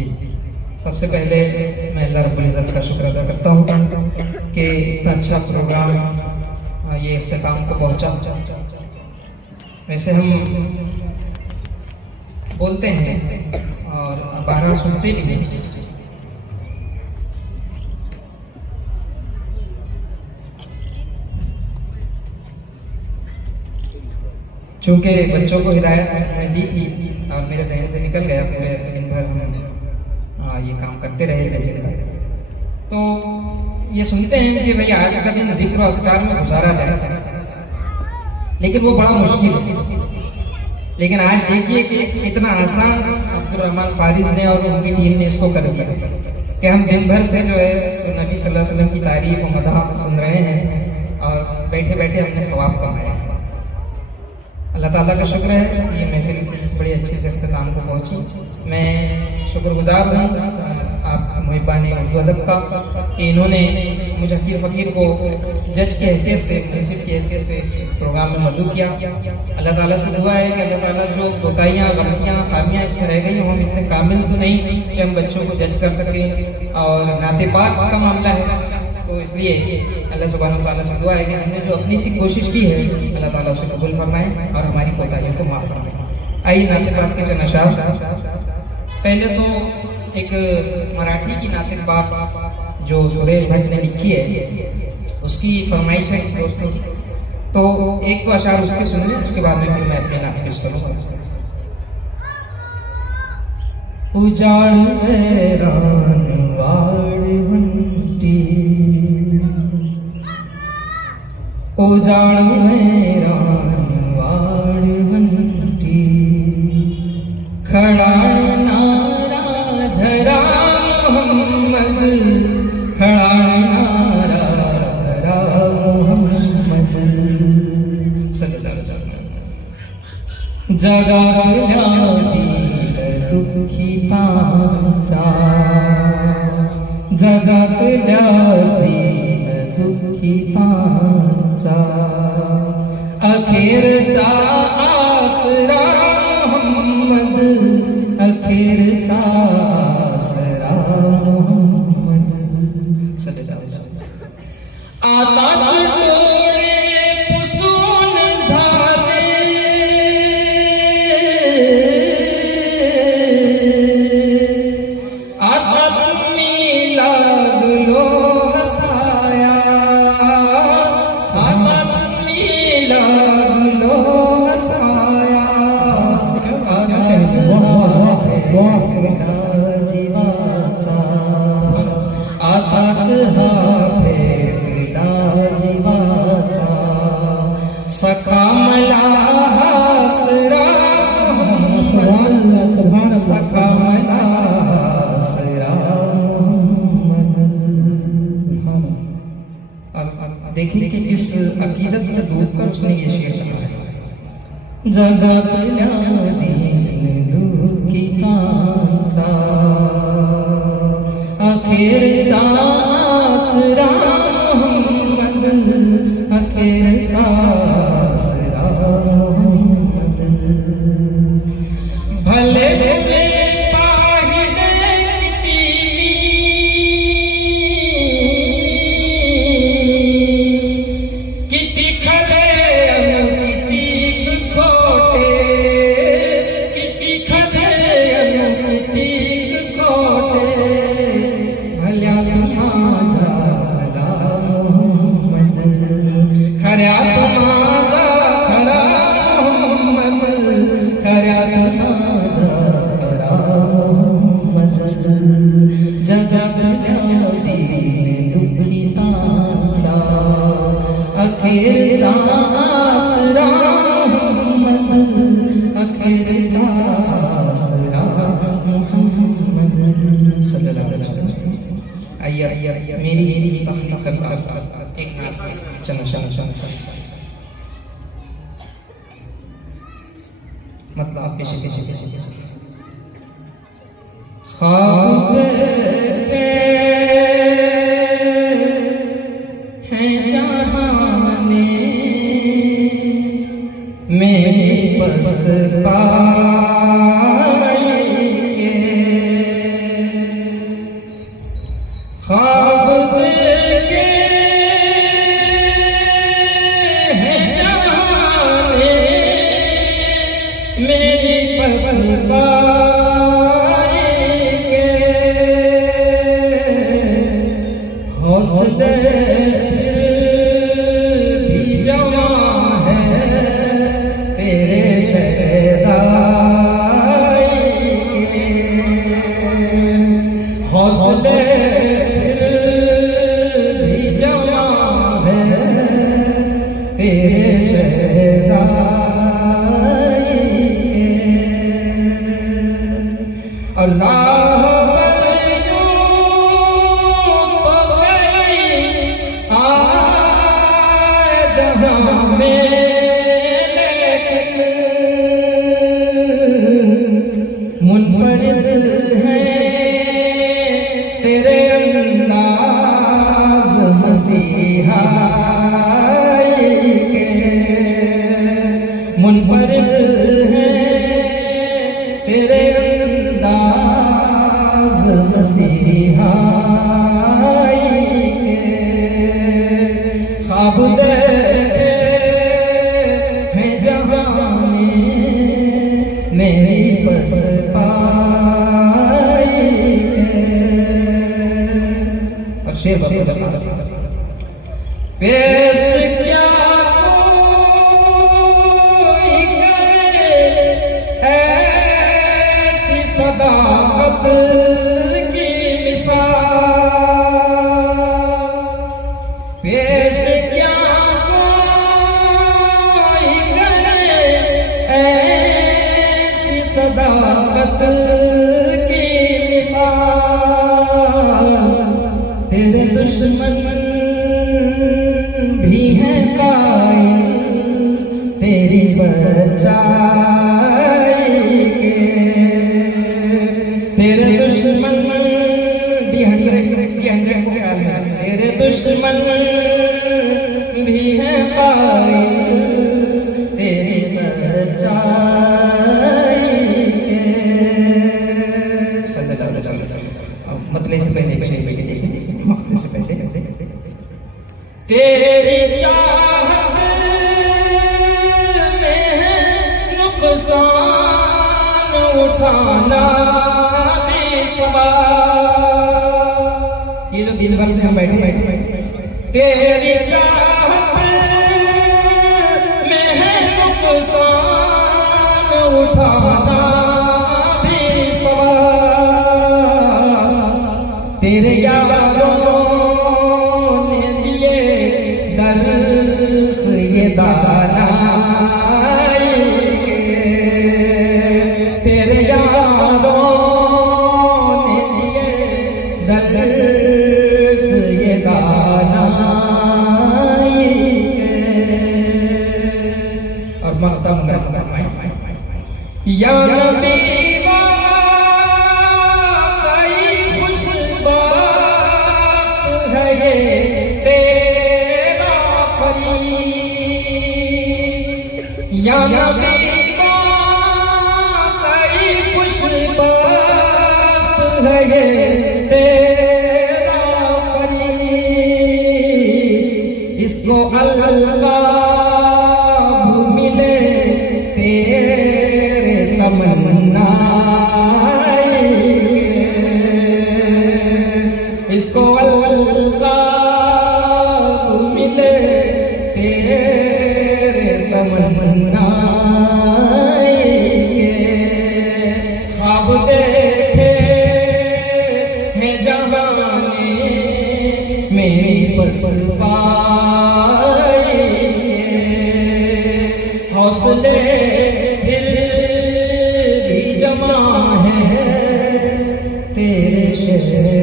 जी, सबसे पहले मैं अल्लाह रब्बुल इज़्ज़त का शुक्र अदा करता हूँ कि इतना अच्छा प्रोग्राम ये इख्तिताम को पहुँचा। वैसे हम बोलते हैं और बारह सुनते भी हैं, चूँकि बच्चों को हिदायत मैंने दी थी और मेरे जहन से निकल गया, पूरे दिन भर हम ये काम करते रहे थे। तो ये सुनते हैं कि भाई आज का दिन जिक्र अस्कार में गुजारा जाए, लेकिन वो बड़ा मुश्किल है। लेकिन आज देखिए कि इतना आसान अब्दुल रहमान फारिज ने और उनकी टीम ने इसको कर दिया कि हम दिन भर से जो है तो नबी सल्लल्लाहु अलैहि वसल्लम की तारीफ और मदह सुन रहे हैं और बैठे बैठे हमने सवाब कमाया। अल्लाह ताला का शुक्र है कि ये महफिल बड़ी अच्छी से इख्तिताम को पहुंची। मैं शुक्रगुजार हूँ आप मुहिब्बान उर्दू अदब का कि इन्होंने मुझे हकीर फ़कीर को जज की हैसियत से, मुनसिब की हैसियत से इस प्रोग्राम में मदऊ किया। अल्लाह ताला से दुआ है कि अल्लाह ताला जो कोताहियाँ, गलतियाँ, खामियाँ इसमें रह गई, हम इतने कामिल तो नहीं कि हम बच्चों को जज कर सकें, और नाते पाक का मामला है, तो इसलिए अल्लाह सुब्हानहू व तआला से दुआ है कि हमने जो अपनी सी कोशिश की है अल्लाह ताला उसे कबूल फरमाए और हमारी कोताहियों को माफ़ फरमाए। आइए नाते पाक के चंद अशार। पहले तो एक मराठी की नाते पाक जो सुरेश भट्ट ने लिखी है उसकी फरमाइश है दोस्तों की, तो एक तो अशार उसके सुन लें, उसके बाद में फिर मैं अपने नाते पेश करूँगा। उजाड़ हैरान वाड़ घंटी, उजाड़ हैरान वाड़ घंटी, खड़ा नारा जरा मोहम्मद, खड़ा नारा जरा मोहम्मद, जगा दुखितांचा, जगातल्या दीन दुखितांचा, अखेरचा आसरा मोहम्मद, अखेरचा आसरा मोहम्मद, आता डोळे पुसून झाले, आताच मी लागलो हसाया, आताच मी लागलो हसाया, आताच जीवाचा, आताच हा भेटला जीवाचा, सखा मला हासरा मोहम्मद, सखा मला हासरा मोहम्मद। देखिए कि इस अकीदत में डूबकर उसने ये शेर लिखा है, जगातल्या दीन दुखितांचा, अखेरचा आसरा मोहम्मद, अखेरचा आसरा मोहम्मद, भले भले पाहिले किती किती खरे किती खोटे, किती खरे किती खोटे, भल्यात माझा भला मोहम्मद, खऱ्यात माझा खरा मोहम्मद, खऱ्यात माझा खरा मोहम्मद, जगातल्या दीन दुखितांचा, अखेरचा आसरा मोहम्मद, अखेरचा आसरा मोहम्मद सल्लल्लाहु अलैहि वसल्लम। आइए मेरी तखलीक करता एक चलो मतलब आप पेशे पेशे पेशे ख्वाब देखे हैं जहाने में बस पाएंगे, राह पर यूं तो गई जहां में, लेकिन मुनफरिद है तेरे अंदाज मसीहा के, मुनफरिद है तेरे अंदाज मसीहा के। ख्वाब देखे हैं जहां में मेरी बस पाई के। और शेर पेश क्या कोई करे ऐसी सदाकत की मिसाल, पेश क्या कोई करे ऐसी सदाकत की मिसाल। तेरे दुश्मन भी है कायल तेरी सच्चाई के, तेरे दुश्मन तेरे दुश्मन भी है कायल तेरी सच्चाई के। मतले से पहले मखले से पहले तेरी चाहत में नुकसान उठाना भी सवाल। ये जो दिन भर से हम बैठे तेरी चाहत में है नुकसान उठाना भी सवाल। तेरे यारों ने दिए दर्स ये दानाई के, तेरे यारों ने दिए दर्स ये दानाई के। और माता मुंगा या नबी या नबी कई खुशबख्त है ये तेरा फरीद। इसको अलकाब मिले तेरे तमन्नाए, इसको अलकाब मिले तेरे तमन्नाए के। ख्वाब देखे हैं जहां ने मेरी बस पाई के। हौसले फिर भी जमा है तेरे शहर